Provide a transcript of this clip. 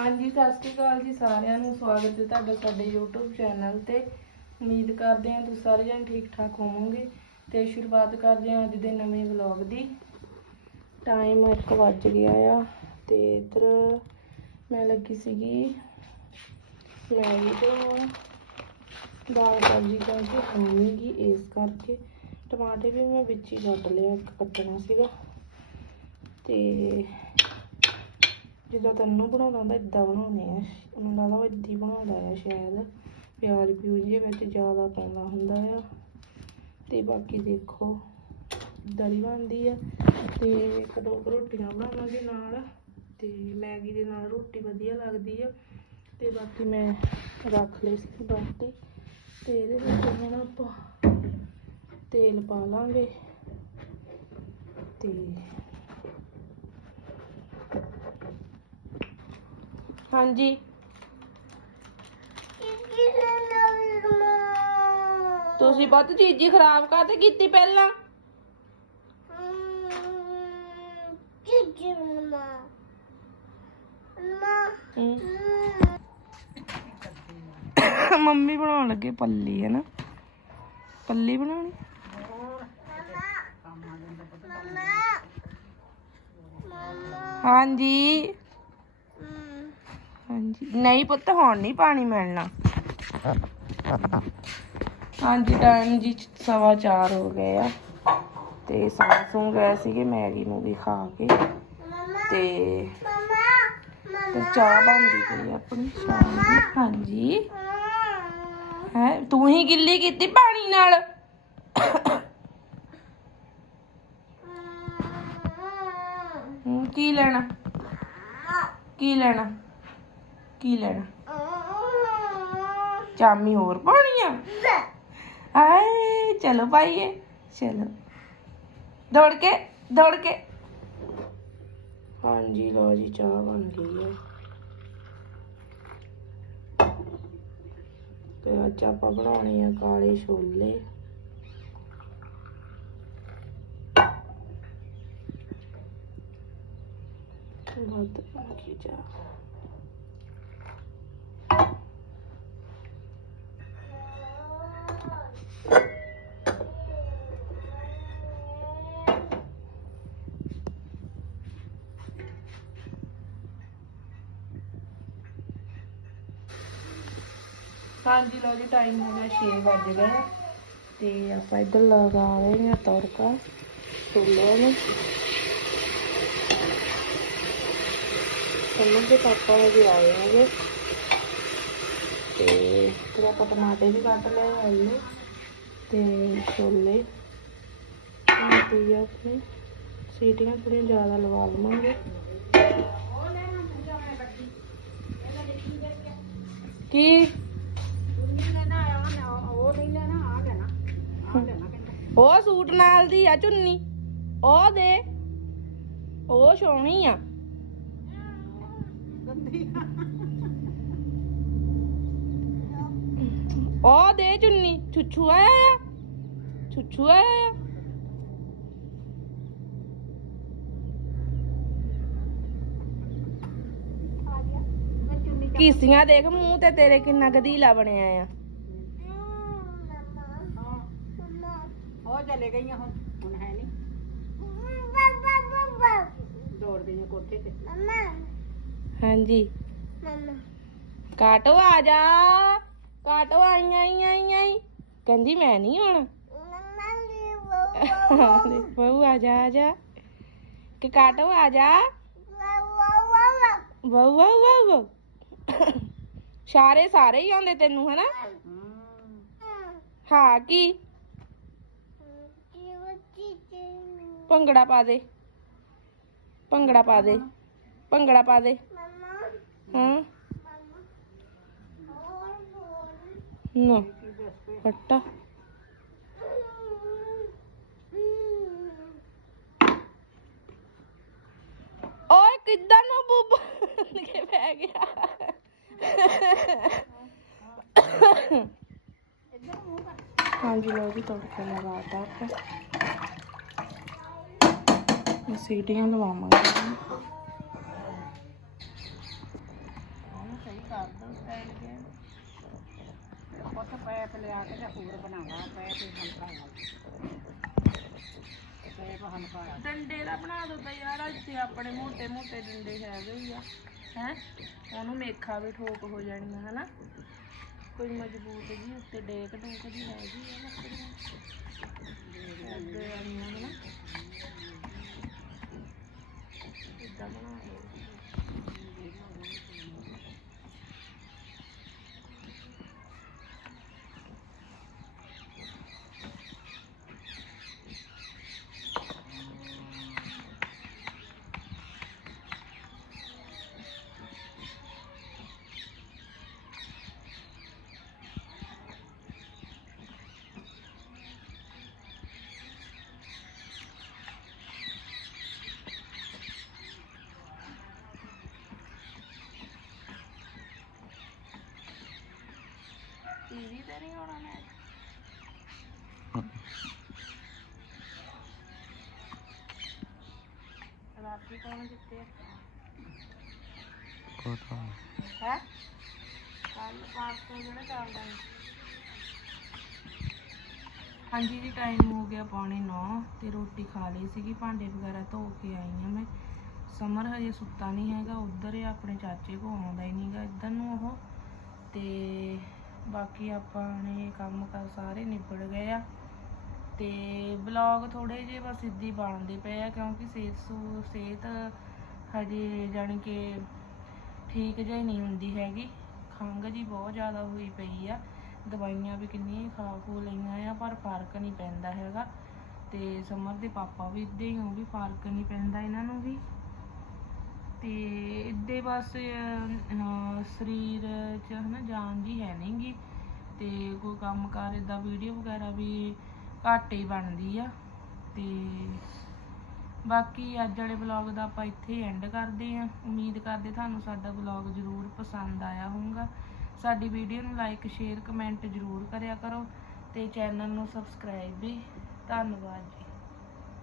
ਹਾਂਜੀ, ਸਤਿ ਸ਼੍ਰੀ ਅਕਾਲ ਜੀ ਸਾਰਿਆਂ ਨੂੰ। ਸਵਾਗਤ ਹੈ ਤੁਹਾਡਾ ਸਾਡੇ YouTube ਚੈਨਲ ਤੇ। ਉਮੀਦ ਕਰਦੇ ਹਾਂ ਤੁਸੀਂ ਸਾਰੇ ਜਣ ਠੀਕ ਠਾਕ ਹੋਵੋਗੇ ਤੇ ਸ਼ੁਰੂਆਤ ਕਰਦੇ ਹਾਂ ਅੱਜ ਦੇ ਨਵੇਂ ਵਲੌਗ ਦੀ। ਟਾਈਮ 1 ਵੱਜ ਗਿਆ ਆ ਤੇ ਇਧਰ ਮੈਂ ਲੱਗੀ ਸੀਗੀ ਮੈਗੀ ਤੋਂ ਦਾਲ ਸਬਜ਼ੀ ਕਰਕੇ ਖਾਣੀਗੀ ਇਸ ਕਰਕੇ। ਟਮਾਟਰ ਵੀ ਮੈਂ ਵਿੱਚ ਹੀ ਕੱਟ ਲਿਆ, ਇੱਕ ਕੱਟਣਾ ਸੀਗਾ। ਤੇ ਜਿੱਦਾਂ ਤੈਨੂੰ ਬਣਾਉਂਦਾ ਹੁੰਦਾ ਇਦਾਂ ਬਣਾਉਣੇ ਆ। ਮੈਨੂੰ ਲੱਗਦਾ ਉਹ ਇਦਾਂ ਹੀ ਬਣਾਉਂਦਾ ਆ ਸ਼ਾਇਦ। ਪਿਆਜ਼ ਪਿਊਜ਼ ਜੇ ਵਿੱਚ ਜ਼ਿਆਦਾ ਪਾਉਂਦਾ ਹੁੰਦਾ ਆ। ਤੇ ਬਾਕੀ ਦੇਖੋ ਇਦਾਂ ਹੀ ਬਣਦੀ ਆ। ਤੇ ਇੱਕ ਦੋ ਕੁ ਰੋਟੀਆਂ ਬਣਾਵਾਂਗੇ ਨਾਲ, ਤੇ ਮੈਗੀ ਦੇ ਨਾਲ ਰੋਟੀ ਵਧੀਆ ਲੱਗਦੀ ਆ। ਤੇ ਬਾਕੀ ਮੈਂ ਰੱਖ ਲਈ ਸੀ ਬਾਟੀ ਤੇ ਇਹਦੇ ਵਿੱਚ ਹੁਣ ਆਪਾਂ ਤੇਲ ਪਾ ਲਾਂਗੇ। ਤੇ ਹਾਂਜੀ ਤੁਸੀਂ ਬਹੁਤ ਚੀਜ਼ੀ ਖਰਾਬ ਕਾਤੇ ਕੀਤੀ ਪਹਿਲਾਂ ਹਮ। ਮੰਮੀ ਬਣਾਉਣ ਲੱਗੇ ਪੱਲੀ ਹੈ ਨਾ ਪੱਲੀ ਬਣਾਉਣੀ ਹਾਂਜੀ ਹਾਂਜੀ ਨਹੀਂ ਪੁੱਤ, ਹੁਣ ਨਹੀਂ ਪਾਣੀ ਮਿਲਣਾ। ਹਾਂਜੀ ਟਾਈਮ ਜੀ ਸਵਾ ਚਾਰ ਹੋ ਗਏ ਆ। ਤੇ ਸਾਸੂ ਗਏ ਸੀਗੇ ਮੈਗੀ ਨੂੰ ਵੀ ਖਾ ਕੇ। ਤੇ ਤੇ ਚਾਹ ਬਣਦੀ ਪਈ ਆ ਆਪਣੀ, ਸ਼ਾਮ ਦੀ। ਹਾਂਜੀ। ਹੈ, ਤੂੰ ਹੀ ਗਿੱਲੀ ਕੀਤੀ ਪਾਣੀ ਨਾਲ? ਕੀ ਲੈਣਾ? ਕੀ ਲੈਣਾ? ਕੀ ਲੈਣਾ? ਚਾਮੀ ਹੋਰ ਪਾਉਣੀ ਆ? ਆਏ, ਚਲੋ ਪਾਈਏ। ਚਲੋ। ਦੌੜ ਕੇ ਦੌੜ ਕੇ। ਹਾਂਜੀ ਲੋ ਜੀ, ਚਾਹ ਬਣ ਗਈ ਹੈ ਤੇ ਅੱਜ ਆਪਾਂ ਬਣਾਉਣੇ ਆ ਕਾਲੇ ਛੋਲੇ। ਬਹੁਤ ਕੀ ਚਾਹ। ਹਾਂਜੀ ਲੋ ਜੀ ਟਾਈਮ ਹੋ ਗਿਆ 6 ਵੱਜ ਗਏ ਤੇ ਆਪਾਂ ਇੱਧਰ ਲਗਾ ਰਹੇ ਹਾਂ ਤੜਕਾ, ਛੋਲਿਆਂ ਨੂੰ। ਉਹਨਾਂ ਦੇ ਪਾਪਾ ਜੀ ਆਏ ਹੈਗੇ ਤੇ ਫਿਰ ਆਪਾਂ ਟਮਾਟਰ ਵੀ ਕੱਟ ਲਏ ਆਲੂ ਤੇ ਛੋਲੇ ਤੇ ਆਪਣੇ। ਸੀਟੀਆਂ ਥੋੜ੍ਹੀਆਂ ਜ਼ਿਆਦਾ ਲਵਾ ਲਵਾਂਗੇ। ਕੀ? ਉਹ ਸੂਟ ਨਾਲ ਦੀ ਆ ਚੁੰਨੀ ਉਹ ਦੇ ਉਹ ਸੋਹਣੀ ਆ। ਉਹ ਦੇ ਚੁੰਨੀ ਛੁੱਛੂ ਆਇਆ ਆ ਛੁੱਛੂ ਆਇਆ ਆ। ਕੀਸੀਆਂ ਦੇਖ ਮੂੰਹ ਤੇ ਤੇਰੇ ਕਿੰਨਾ ਗਧੀਲਾ ਬਣਿਆ ਆ। ਉਹ ਚਲੇ ਗਈਆਂ ਹੁਣ ਹੁਣ ਹੈ ਨਹੀਂ ਦੌੜ ਗਈਆਂ ਕੋਠੇ ਤੇ। ਹਾਂਜੀ। ਕਾਟੋ ਆ ਜਾ ਕਾਟੋ ਆਈ ਆਈ ਆਈ ਆਈ। ਕਹਿੰਦੀ ਮੈਂ ਨਹੀਂ ਆਉਣਾ। ਬਹੂ ਆ ਜਾ ਆ ਜਾ। ਕਿ ਕਾਟੋ ਆ ਜਾ। ਬਹੂ ਬਹੂ ਬਹੂ ਬਹੂ ਸਾਰੇ ਸਾਰੇ ਹੀ ਆਉਂਦੇ ਤੈਨੂੰ ਹਨਾ? ਹਾਂ ਕੀ? ਭੰਗੜਾ ਪਾ ਦੇ। ਭੰਗੜਾ ਪਾ ਦੇ। ਭੰਗੜਾ ਪਾ ਦੇ। ਹਾਂ। ਨਾ। ਫੱਟਾ ਓਏ, ਕਿੱਦਾਂ ਨੂੰ ਬੁੱਬ ਕੇ ਪੈ ਗਿਆ? ਹਾਂਜੀ ਲੋ ਜੀ ਤੜਕਾ ਲਗਾਤਾ ਆਪਾਂ ਇਹ ਸੀਟੀਆਂ ਲਵਾਵਾਂਗੇ। ਉਹਨੂੰ ਸਹੀ ਕਰ ਦੋ ਸਟੈਂਡ ਕੇ ਉੱਥੇ ਪੈਪ ਲਿਆ ਕੇ ਜਾਂ ਹੋਰ ਬਣਾਵਾ ਪੈਪ ਹੀ ਹਲਕਾ ਪੈਪ ਹਲਕਾ ਡੰਡੇ ਦਾ ਬਣਾ ਦੋ ਤਾਂ ਯਾਰ, ਅੱਜ ਤੇ ਆਪਣੇ ਮੋਟੇ ਮੋਟੇ ਡੰਡੇ ਹੈਗੇ ਆ। ਹੈ? ਉਹਨੂੰ ਮੇਖਾ ਵੀ ਠੋਕ ਹੋ ਜਾਣੀ ਹਨਾ? ਕੋਈ ਮਜ਼ਬੂਤ ਜੀ ਉੱਤੇ ਡੇਕ ਡੂਕ ਦੀ ਹੈਗੀ ਆ ਲੱਕੜੀਆਂ ਅੱਗੇ ਆਈਆਂ ਹਨਾ ਇੱਦਾਂ ਬਣਾ ਦੋ ਟੀਵੀ ਤੇ ਨਹੀਂ ਆਉਣਾ ਮੈਚ ਰਾਤੀ ਕੌਣ ਜਿੱਤੇ ਪਤਾ ਹੈ? ਕੱਲ ਪਾਰਸੋਂ ਜਿਹੜਾ ਚੱਲਦਾ ਸੀ। ਹਾਂਜੀ ਜੀ ਟਾਈਮ ਹੋ ਗਿਆ ਪੌਣੇ 9 ਤੇ ਰੋਟੀ ਖਾ ਲਈ ਸੀਗੀ ਭਾਂਡੇ ਵਗੈਰਾ ਧੋ ਕੇ ਆਈ ਹਾਂ ਮੈਂ। ਸਮਰ ਹਜੇ ਸੁੱਤਾ ਨਹੀਂ ਹੈਗਾ ਉਧਰ ਆਪਣੇ ਚਾਚੇ ਕੋ ਆਉਂਦਾ ਹੀ ਨਹੀਂਗਾ ਇੱਧਰ ਨੂੰ ਉਹ ਤੇ ਬਾਕੀ ਆਪਾਂ ਨੇ ਕੰਮ ਕਰ ਸਾਰੇ ਨਿਬੜ ਗਏ ਆ। ਤੇ ਵਲੌਗ ਥੋੜੇ ਜਿਹੇ ਬਸ ਸਿੱਧੀ ਬਣਦੇ ਪਏ ਆ, ਕਿਉਂਕਿ ਸਿਹਤ ਸੂ, ਸਿਹਤ ਹਜੇ ਜਾਣੀ ਕਿ ਠੀਕ ਜਿਹੀ ਨਹੀਂ ਹੁੰਦੀ ਹੈਗੀ। ਖੰਘ ਜੀ ਬਹੁਤ ਜ਼ਿਆਦਾ ਹੋਈ ਪਈ ਆ। ਦਵਾਈਆਂ ਵੀ ਕਿੰਨੀਆਂ ਖਾ ਖੂ ਲਈਆਂ ਆ, ਪਰ ਫ਼ਰਕ ਨਹੀਂ ਪੈਂਦਾ ਹੈਗਾ। ਤੇ ਸਮਰ ਦੇ ਪਾਪਾ ਵੀ ਇੱਦਾਂ ਹੀ ਉਹ ਵੀ ਫ਼ਰਕ ਨਹੀਂ ਪੈਂਦਾ ਇਹਨਾਂ ਨੂੰ ਵੀ। ਤੇ ਇੱਦੇ ਬਸ ਸਰੀਰ 'ਚ ਹਨਾ ਜਾਨ ਜੀ ਹੈ ਨਹੀਂਗੀ ਤੇ ਕੋਈ ਕੰਮ ਕਾਰ ਇਦਾਂ ਵੀਡੀਓ ਵਗੈਰਾ ਵੀ ਘੱਟ ਹੀ ਬਣਦੀ ਆ। ਤੇ ਬਾਕੀ ਅੱਜ ਵਾਲੇ ਵਲੌਗ ਦਾ ਆਪਾਂ ਇੱਥੇ ਐਂਡ ਕਰਦੇ ਹਾਂ ਉਮੀਦ ਕਰਦੇ ਤੁਹਾਨੂੰ ਸਾਡਾ ਵਲੌਗ ਜ਼ਰੂਰ ਪਸੰਦ ਆਇਆ ਹੋਊਗਾ। ਸਾਡੀ ਵੀਡੀਓ ਨੂੰ ਲਾਈਕ ਸ਼ੇਅਰ ਕਮੈਂਟ ਜ਼ਰੂਰ ਕਰਿਆ ਕਰੋ। ਤੇ ਚੈਨਲ ਨੂੰ ਸਬਸਕ੍ਰਾਈਬ ਵੀ। ਧੰਨਵਾਦ ਜੀ।